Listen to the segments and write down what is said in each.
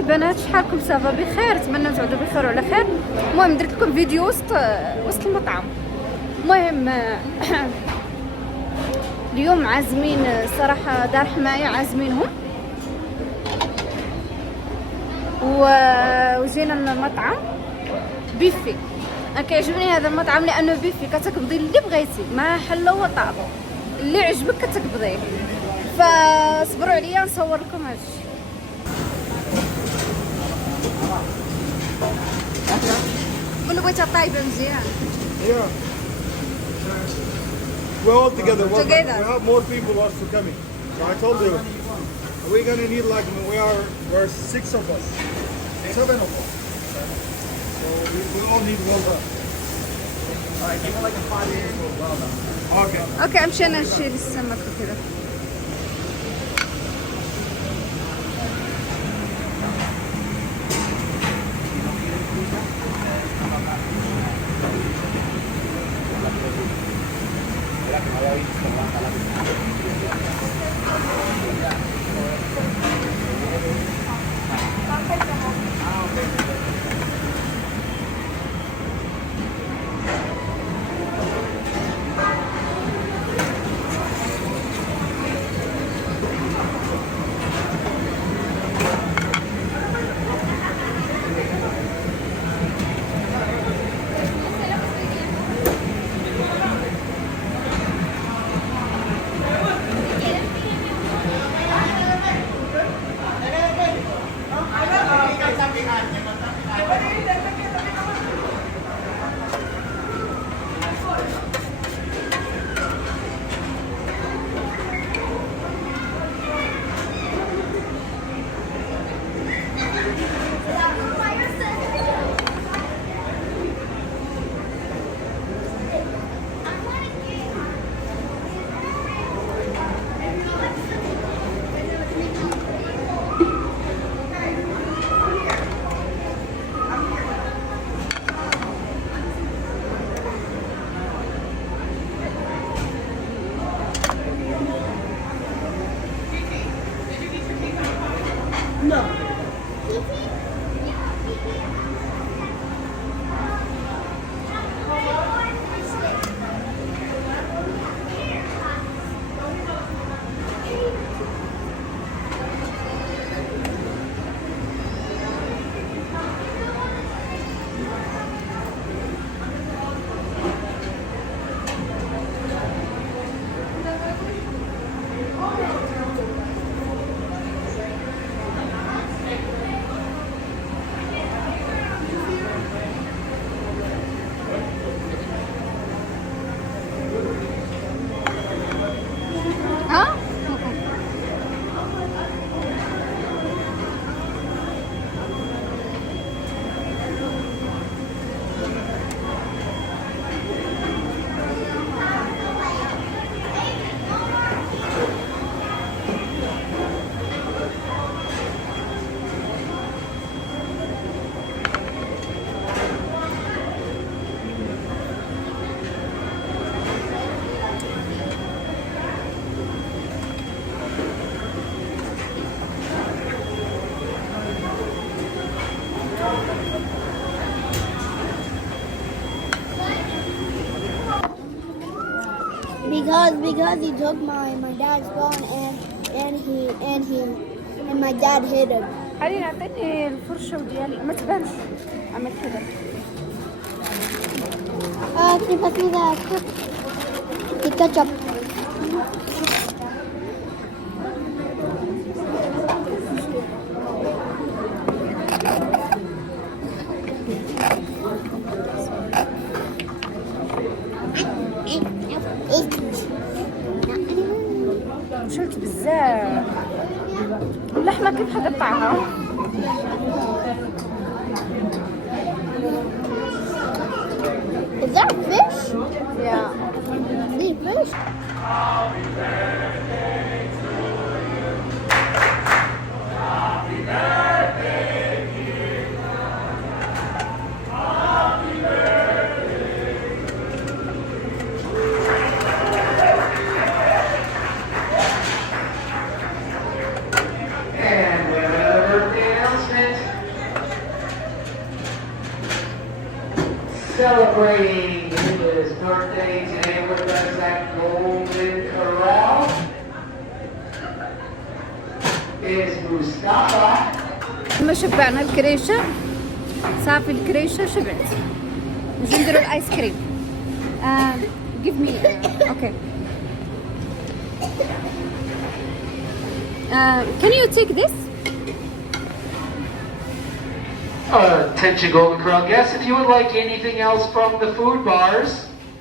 البنات، شحالكم؟ صافا بخير، نتمنى تعودوا بخير وعلى خير. المهم درت لكم فيديو وسط المطعم. المهم اليوم عازمين صراحه دار حمايه، عازمينهم وجينا للمطعم بيفي. انا كيعجبني هذا المطعم لانه بيفي، كتقبضي اللي بغيتي، ما حلو وطابو، اللي عجبك كتقبضيه. فصبروا عليا نصور لكم هذا الشيء. منو بغيتها طايبه مزيان. Yeah. We're all together. Together. We have more people also coming. So I told you, we're gonna need like we're 6 of us, 7 of us. So we all need one time. Alright, give me like a 5 minutes for well done. Okay. اوكي مشينا نشيل السمك وكذا. ها؟ Because he took my dad's phone and my dad hit him. علي نعطيني الفرشه ديالي ما تبانش، عمل كذا. Give me the ketchup. شلت بزاف اللحمه، كيف حقطعها؟ Is that fish? يا See fish? And whenever announcements celebrating his birthday today with us at Golden Corral is Mustafa. لما شبعنا الكريشة صافي الكريشة شبعت. نجي نديرو الايس كريم. give me okay. Can you take this? Attention Golden Corral guests, if you would like anything else from the food bars,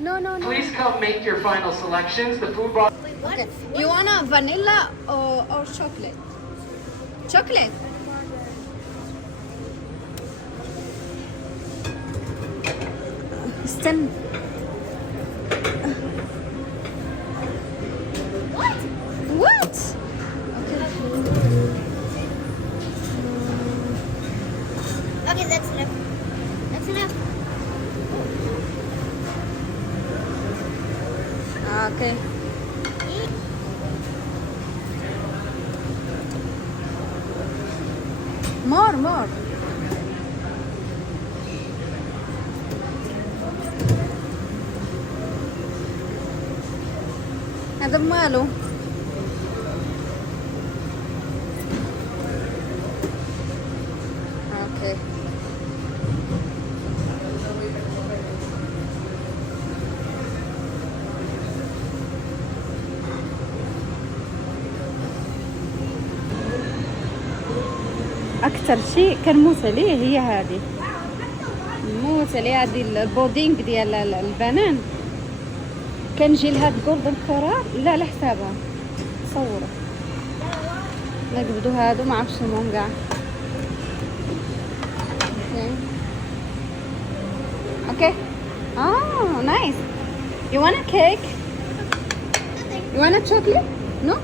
No. please come make your final selections. The food bar. Okay. You wanna vanilla or chocolate? Chocolate. استنى. What? Okay, that's enough. That's enough. Okay. More. هذا ماله؟ اوكي. اكثر شيء كان موسلي هي هذه الموسلي، هذه البودينغ ديال البنان. كنجي لهاد جولدن كورال لا على حسابها صوروا نقبضوا هادو ما عرفتش اسمهم كاع. اوكي نايس. You want a cake? You want a chocolate? No?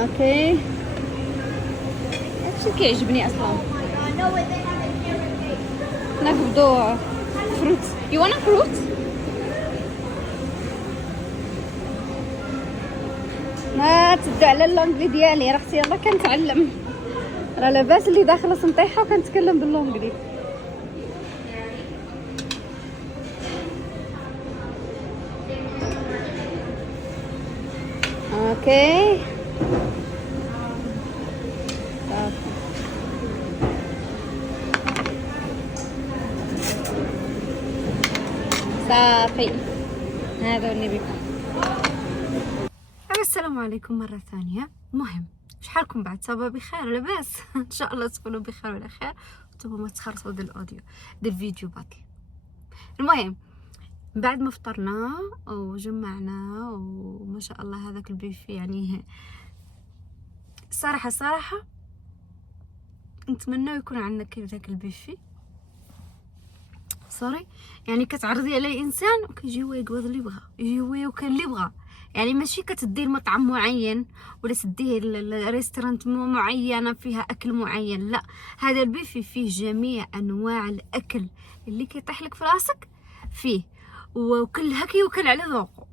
اوكي. هادشي كيعجبني اصلا. نقبضوا فروت. You want a fruit? ما تبدو على اللونجلي ديالي راه اختي يلاه كنتعلم، راه لاباس اللي داخله سنطيحه وكنتكلم باللونجلي. اوكي صافي. هذا اللي بكم. السلام عليكم مرة ثانية. مهم شحالكم بعد؟ صبا بخير لاباس؟ ان شاء الله تكونوا بخير وعلى خير وانتم ما تخرصوا ديال الاوديو ديال الفيديو باطل. المهم بعد ما فطرنا وجمعنا وما شاء الله هذاك البيفي يعني صراحة نتمنى يكون عندنا كيف ذاك البيفي صاري. يعني كتعرضي على انسان وكيجي هو يقبض اللي بغا، يجي هو وكان اللي بغا. يعني ماشي كتدي المطعم معين ولا تديه الريستورانت معينه فيها اكل معين، لا، هذا البيفي فيه جميع انواع الاكل اللي كيطيح لك في راسك فيه، وكلها كيوكل على ذوقه.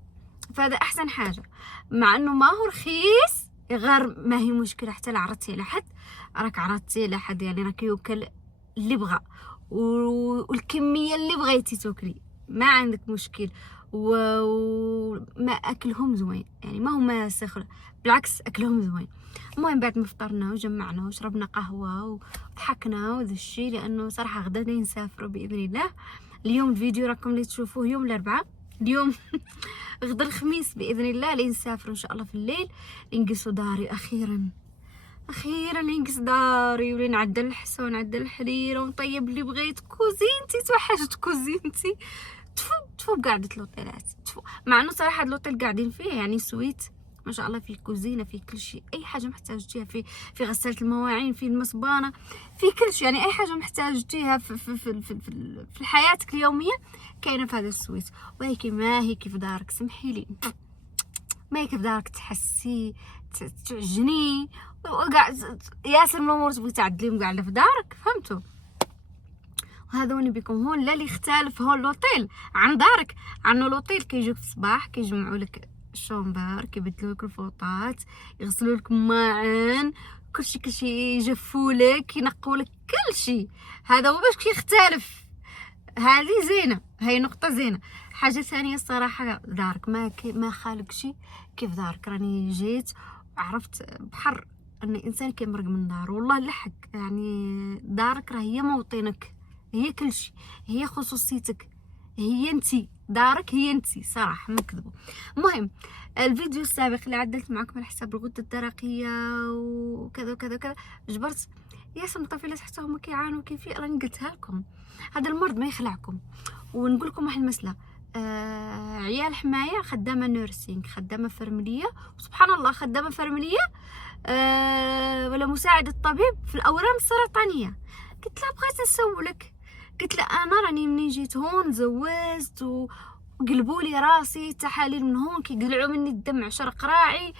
فهذا احسن حاجه، مع انه ما هو رخيص غير ما هي مشكله. حتى لا عرضتي على حد راك عرضتي على حد، يعني راه كيوكل اللي بغا والكميه اللي بغيتي تاكلي ما عندك مشكل. وما اكلهم زوين، يعني ما هما سخر، بالعكس اكلهم زوين. المهم بعد ما فطرنا وجمعنا وشربنا قهوه وضحكنا وذا الشيء، لانه صراحه غدا نسافروا باذن الله. اليوم الفيديو راكم اللي تشوفوه يوم الاربعاء، اليوم غدا الخميس باذن الله اللي نسافروا ان شاء الله في الليل. نقصوا داري اخيرا ننقص داري ولي نعدل الحصه ونعدل الحريره ونطيب اللي بغيت. كوزينتي توحشت كوزينتي. تفو بقعدة الأوتيلات تفو، مع انه صراحه هاد الأوتيل قاعدين فيه يعني سويت ما شاء الله، فيه كوزينه، فيه كل شيء، اي حاجه محتاجتيها، في غسالة المواعين، في المصبانه، في كل شيء. يعني اي حاجه محتاجتيها في حياتك اليوميه كاينه في هذا السويت. ولكن ما هي كيف دارك، سمحي لي، ما هي كيف دارك تحسي تعجني وقاع ياسر من الامور تبغي تعدليهم قاعده في دارك، فهمتوا؟ وهذا وين بيكم هون لا اللي يختلف هون لوطيل عن دارك، عنه لوطيل كيجوك في الصباح كيجمعوا لك الشومبر، كيبدلولك الفوطات، يغسلولك الماعن، كلشي يجفولك، ينقولك كلشي. هذا هو باش كيختلف. هذه زينه، هي نقطه زينه. حاجه ثانيه الصراحه، دارك ما خالقشي كيف دارك. راني جيت عرفت بحر ان الانسان كيمرق من دارو، والله الحق يعني دارك راه هي موطنك، هي كلشي، هي خصوصيتك، هي انتي دارك، هي انتي صراحه ما نكذبوا. المهم الفيديو السابق اللي عدلت معكم على حساب الغده الدرقيه وكذا وكذا وكذا، جبرت ياسر طفيلات حتى هما كيعانوا كيفي. راني قلتها لكم، هذا المرض ما يخلعكم. ونقول لكم واحد المساله، عيال حمايه خدامه نيرسينغ، خدامه فرمليه، وسبحان الله خدامه فرمليه ولا مساعد الطبيب في الاورام السرطانيه. قلت لها بغيت نسولك، قلت لها انا راني منين جيت هون زوزت وقلبوا لي راسي، تحاليل من هون كيقلعوا مني الدم 10 قراعي،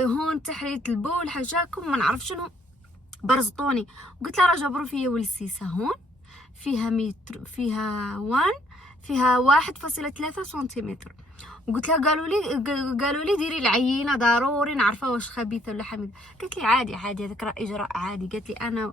هون تحليل البول حاجاكم ما نعرف شنو، برزطوني. وقلت لها راه جبروا فيا ولسيسه هون فيها متر، فيها 1.3 سنتيمتر. وقلت لها قالوا لي ديري العينه ضروري نعرفها واش خبيثه ولا حميده. قالت لي عادي هذاك راه اجراء عادي. قالت لي انا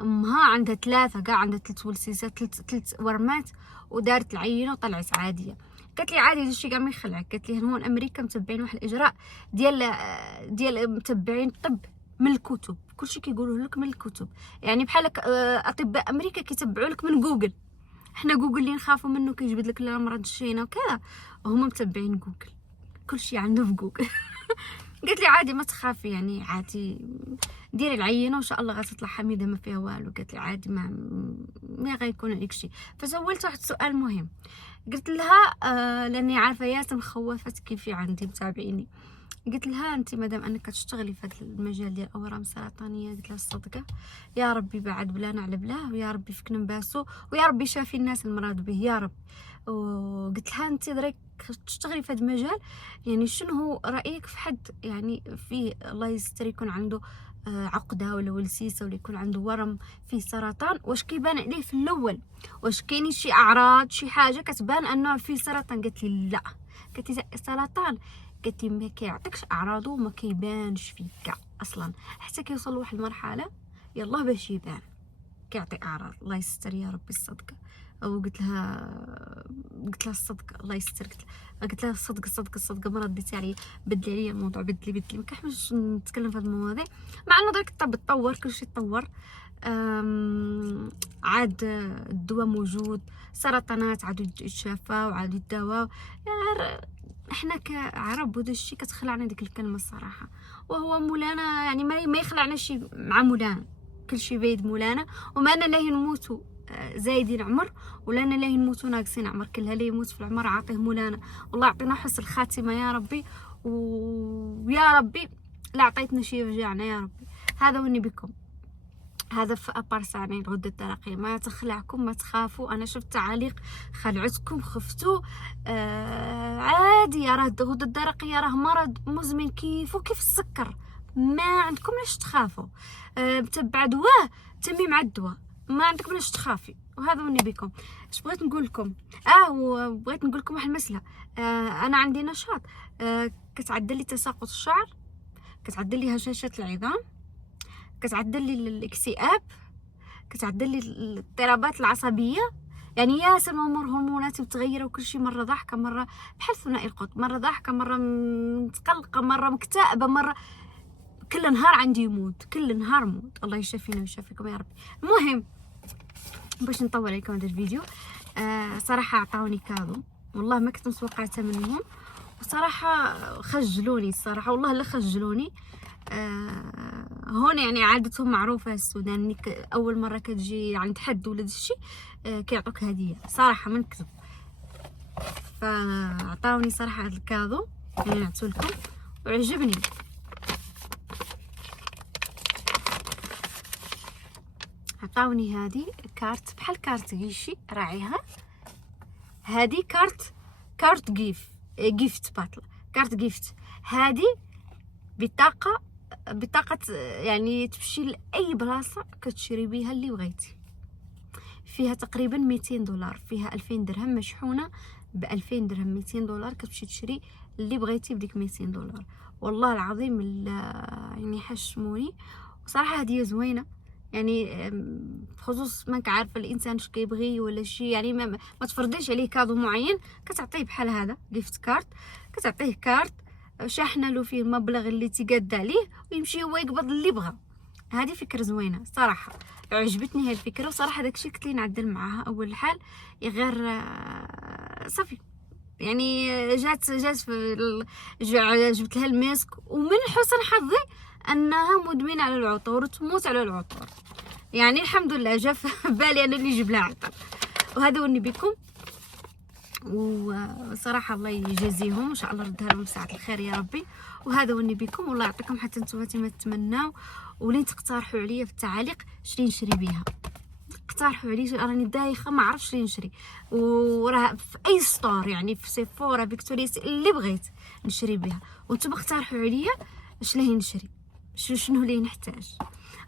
امها عندها 3 كاع، عندها 3 ولسيسات، 3 ورمات، ودارت العينه وطلعت عاديه. قالت لي عادي هادشي كاع ما يخلعك. قالت لي هون امريكا متبعين واحد الاجراء ديال متبعين الطب من الكتب، كلشي كيقولوه لك من الكتب، يعني بحال اطباء امريكا كيتبعوا لك من جوجل. حنا جوجل اللي نخافوا منه كيجبد لك الامراض الشينه وكذا، وهما متبعين جوجل، كلشي عنده في جوجل. قالت لي عادي ما تخافي، يعني عادي ديري العينه وان شاء الله غتطلع حميده ما فيها والو. قالت لي عادي ما غيكون عليك شي. فسولت واحد السؤال مهم، قلت لها لاني عارفه ياسر مخوفات كيفي عندي متابعيني، قلت لها انت مادام انك كتشتغلي في هذا المجال ديال الاورام السرطانيه، قلت لها الصدقه يا ربي بعد بلانا على بلاه، ويا ربي فيك نباسو، ويا ربي شافي الناس المراد به يا رب. وقلت لها انت دريك تشتغلي في هذا المجال، يعني شنو هو رايك في حد يعني فيه الله يستر يكون عنده عقده ولا ولسيسه، ولا يكون عنده ورم فيه سرطان، واش كيبان عليه في الاول؟ واش كاينين شي اعراض شي حاجه كتبان انه فيه سرطان؟ قالت لي لا. قالت لي سرطان، قالت لي ما كيعطيكش اعراضه وما كيبانش فيك كاع اصلا، حتى كيوصل لواحد المرحله يلا باش يبان كيعطي اعراض. الله يستر يا ربي الصدقه. وقلت لها الصدقه الله يستر. قلت لها الصدقه ما رديتي عليا، بدلي عليا الموضوع، بدلي ما كنحبش نتكلم في هذه المواضيع، مع انه درك الطب تطور، كلشي تطور. عاد الدواء موجود، سرطانات عادوا يتشافى وعادوا يداواو. احنا كعرب ودا الشيء كتخلعنا ديك الكلمه الصراحه، وهو مولانا يعني ما يخلعنا شيء مع مولانا، كل شيء بايد مولانا. وما انا لا نموتوا زايدين عمر ولا انا لا نموتوا ناقصين عمر، كلها لا يموت في العمر عاطيه مولانا. والله يعطينا حسن الخاتمه يا ربي، ويا ربي لا عطيتنا شي يوجعنا يا ربي. هذا وني بكم، هذا في ابارس يعني الغده الدرقيه، ما تخلعكم ما تخافوا. انا شفت تعاليق خلعتكم خفتوا، عادي يا راه الغده الدرقيه راه مرض مزمن كيف السكر، ما عندكم لاش تخافوا. تبع دواء تمي مع الدواء، ما عندكم لاش تخافي. وهذا وني بكم. اش بغيت نقول لكم؟ وبغيت نقول لكم واحد المساله. انا عندي نشاط، كتعدل لي تساقط الشعر، كتعدل لي هشاشات العظام، كتعدل لي الاكتئاب، كتعدل لي الاضطرابات العصبيه، يعني ياسر امور هرموناتي متغيره، وكل شيء مره ضحكه مره بحال ثنائي القطب، مره ضحكه مره متقلقه مره مكتئبه مره كل نهار عندي يموت، كل نهار موت. الله يشافينا ويشافيكم يا ربي. المهم باش نطول عليكم هذا الفيديو، صراحه عطاوني كادو والله ما كنت متوقعتها منهم، وصراحه خجلوني الصراحه والله لا خجلوني. هون يعني عادتهم معروفه السودان، اول مره كتجي عند حد ولا دشي كيعطوك هديه صراحه ما نكذب. فعطاوني صراحه هذا الكادو اللي نعطيو لكم وعجبني. عطاوني هذه كارت بحال كارت غيشي راعيها، هذه كارت جيفت باتل، كارت جيفت. هذه بطاقه يعني تمشي لاي بلاصه كتشري بها اللي بغيتي، فيها تقريبا $200، فيها 2000 درهم مشحونه ب 2000 درهم، $200 كتمشي تشري اللي بغيتي بديك 200 دولار. والله العظيم يعني حشموني وصراحه هديه زوينه يعني، بخصوص ماك عارفه الانسان اش كيبغي ولا شي يعني ما تفرضيش عليه كادو معين، كتعطيه بحال هذا جيفت كارت، كتعطيه كارت شاحنه له فيه المبلغ اللي تيقاد عليه ويمشي هو يقبض اللي بغى. هذه فكره زوينه صراحه، عجبتني هذه الفكره وصراحه داكشي كنت لي نعدل معاها اول حال غير صافي يعني جات جبت لها المسك، ومن حسن حظي انها مدمنه على العطور وتموت على العطور يعني الحمد لله جا في بالي انا اللي نجيب لها عطر. وهذا وني بكم، وصراحه الله يجازيهم ان شاء الله ردها لهم ساعه الخير يا ربي. وهذا وني بكم، والله يعطيكم حتى نتوما ما تتمناو ولين تقترحوا عليا في التعاليق شري نشري بها، اقترحوا علي راني دايخه ما عرفتش شنو نشري، وراه في اي ستور يعني في سيفورا فيكتوريا اللي بغيت نشري بها، وانتم اقترحوا عليا شنو نشري شنو اللي نحتاج.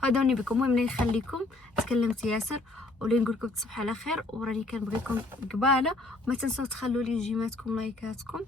هذا وني بكم، المهم نخليكم تكلمت ياسر ولي نقول لكم تصبحوا على خير، وراني كنبغيكم قباله، وما تنسوا تخلوا لي جيماتكم لايكاتكم.